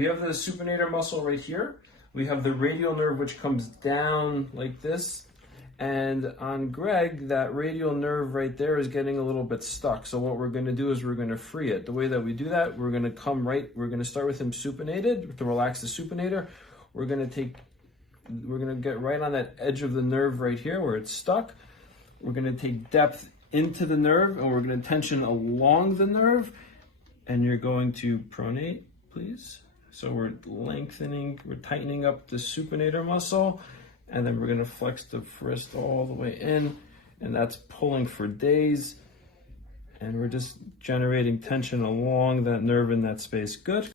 We have the supinator muscle right here. We have the radial nerve, which comes down like this. And on Greg, that radial nerve right there is getting a little bit stuck. So what we're gonna do is we're gonna free it. The way that we do that, we're gonna start with him supinated to relax the supinator. We're gonna get right on that edge of the nerve right here where it's stuck. We're gonna take depth into the nerve and we're gonna tension along the nerve. And you're going to pronate, please. So we're tightening up the supinator muscle, and then we're gonna flex the wrist all the way in, and that's pulling for days. And we're just generating tension along that nerve in that space. Good.